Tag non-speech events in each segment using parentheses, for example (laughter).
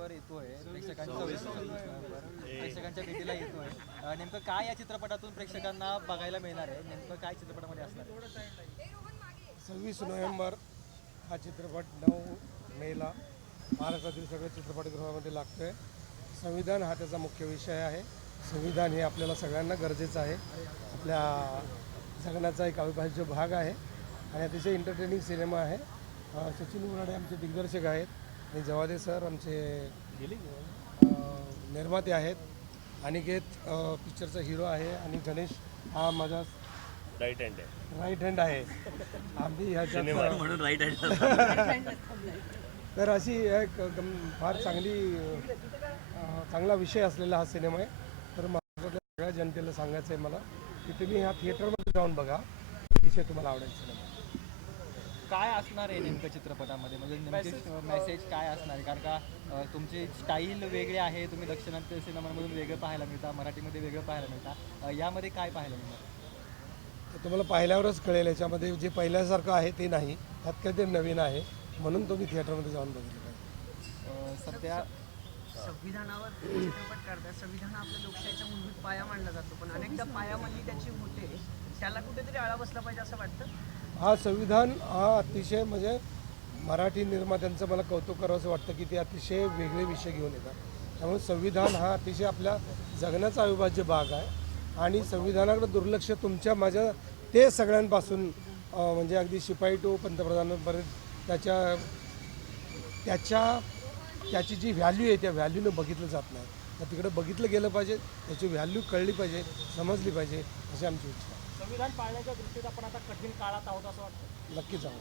November येतोय. प्रेक्षकांच्या प्रेक्षकांच्या भेटीला येतोय. नेमकं काय या चित्रपटातून प्रेक्षकांना बघायला मिळणार आहे? नेमकं काय चित्रपटामध्ये असणार आहे? सव्वीस नोव्हेंबर हा चित्रपट नऊ मेला. महाराष्ट्रातील सगळ्या चित्रपटगृहामध्ये लागतो आहे संविधान हा त्याचा मुख्य विषय आहे. संविधान हे आपल्याला सगळ्यांना गरजेचं आहे. आपल्या जगण्याचा एक अविभाज्य भाग आहे. आणि अतिशय एंटरटेनिंग सिनेमा आहे. सचिन उराडे आमचे दिग्दर्शक आहेत. आणि जवादे सर आमचे निर्माते आहेत. अनिकेत पिक्चरचा हिरो आहे आणि गणेश हा माझा राईट हँड आहे. राईट हँड आहे. आम्ही म्हणून राईट हँड (laughs) तर अशी एक फार चांगली चांगला विषय असलेला हा सिनेमा आहे. तर महाराष्ट्रातल्या सगळ्या जनतेला सांगायचं आहे मला की तुम्ही ह्या थिएटरमध्ये जाऊन बघा. अतिशय तुम्हाला आवडेल सिनेमा. काय असणार आहे नेमकं चित्रपटामध्ये? म्हणजे नेमके मेसेज काय असणार आहे? कारण का तुमची स्टाईल वेगळी आहे तुम्ही दक्षिणात्य सिनेमामधून वेगळं पाहायला मिळता मराठीमध्ये वेगळं पाहायला मिळता. यामध्ये काय पाहायला मिळणार? तर तुम्हाला पाहिल्यावरच कळेल याच्यामध्ये जे पहिल्यासारखं आहे ते नाही. त्यात काहीतरी नवीन आहे. म्हणून तुम्ही थिएटरमध्ये जाऊन बघितलं पाहिजे. सध्या संविधानावर चित्रपट करतात संविधान हा आपल्या लोकशाहीचा मूलभूत पाया मानला जातो. पण अनेकदा पायामल्ली त्याची होते त्याला कुठेतरी आळा बसला पाहिजे असं वाटतं? हा संविधान हा अतिशय म्हणजे मराठी निर्मात्यांचं मला कौतुक करावंसं वाटतं की ते अतिशय वेगळे विषय घेऊन येतात. त्यामुळे संविधान हा अतिशय आपल्या जगण्याचा अविभाज्य भाग आहे. आणि संविधानाकडे दुर्लक्ष तुमच्या माझ्या ते सगळ्यांपासून म्हणजे अगदी शिपाई टू पंतप्रधानांपर्यंत त्याच्या त्याच्या त्याची जी व्हॅल्यू आहे त्या व्हॅल्यूनं बघितलं जात नाही. तर तिकडं बघितलं गेलं पाहिजे त्याची व्हॅल्यू कळली पाहिजे समजली पाहिजे अशी आमची इच्छा आहे. संविधान पाळण्याच्या दृष्टीत आपण आता कठीण काळात आहोत असं वाटतं. नक्कीच आहोत.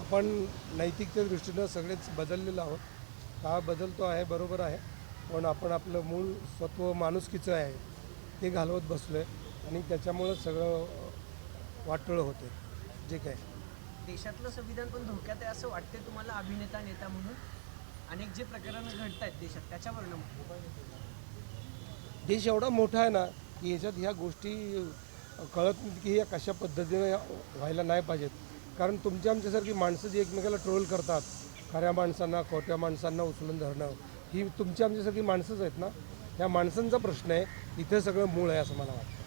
आपण नैतिकतेच्या दृष्टीनं सगळेच बदललेलो आहोत. काळ बदलतो आहे बरोबर आहे. पण आपण आपलं मूळ स्वत्व माणुसकीचं आहे ते घालवत बसलो आहे आणि त्याच्यामुळं सगळं वाटोळं होते जे काय. देशातलं संविधान पण धोक्यात आहे असं वाटते तुम्हाला अभिनेता नेता म्हणून? अनेक जे प्रकरणं घडत आहेत देशात त्याच्यावर देश एवढा मोठा आहे ना की याच्यात ह्या गोष्टी कळत नाही की ह्या कशा पद्धतीने व्हायला नाही पाहिजेत. कारण तुमच्या आमच्यासारखी माणसं जी एकमेकाला ट्रोल करतात खऱ्या माणसांना खोट्या माणसांना उचलून धरणं ही तुमच्या आमच्यासारखी माणसंच आहेत ना? ह्या माणसांचा प्रश्न आहे इथे सगळं मूळ आहे असं मला वाटतं.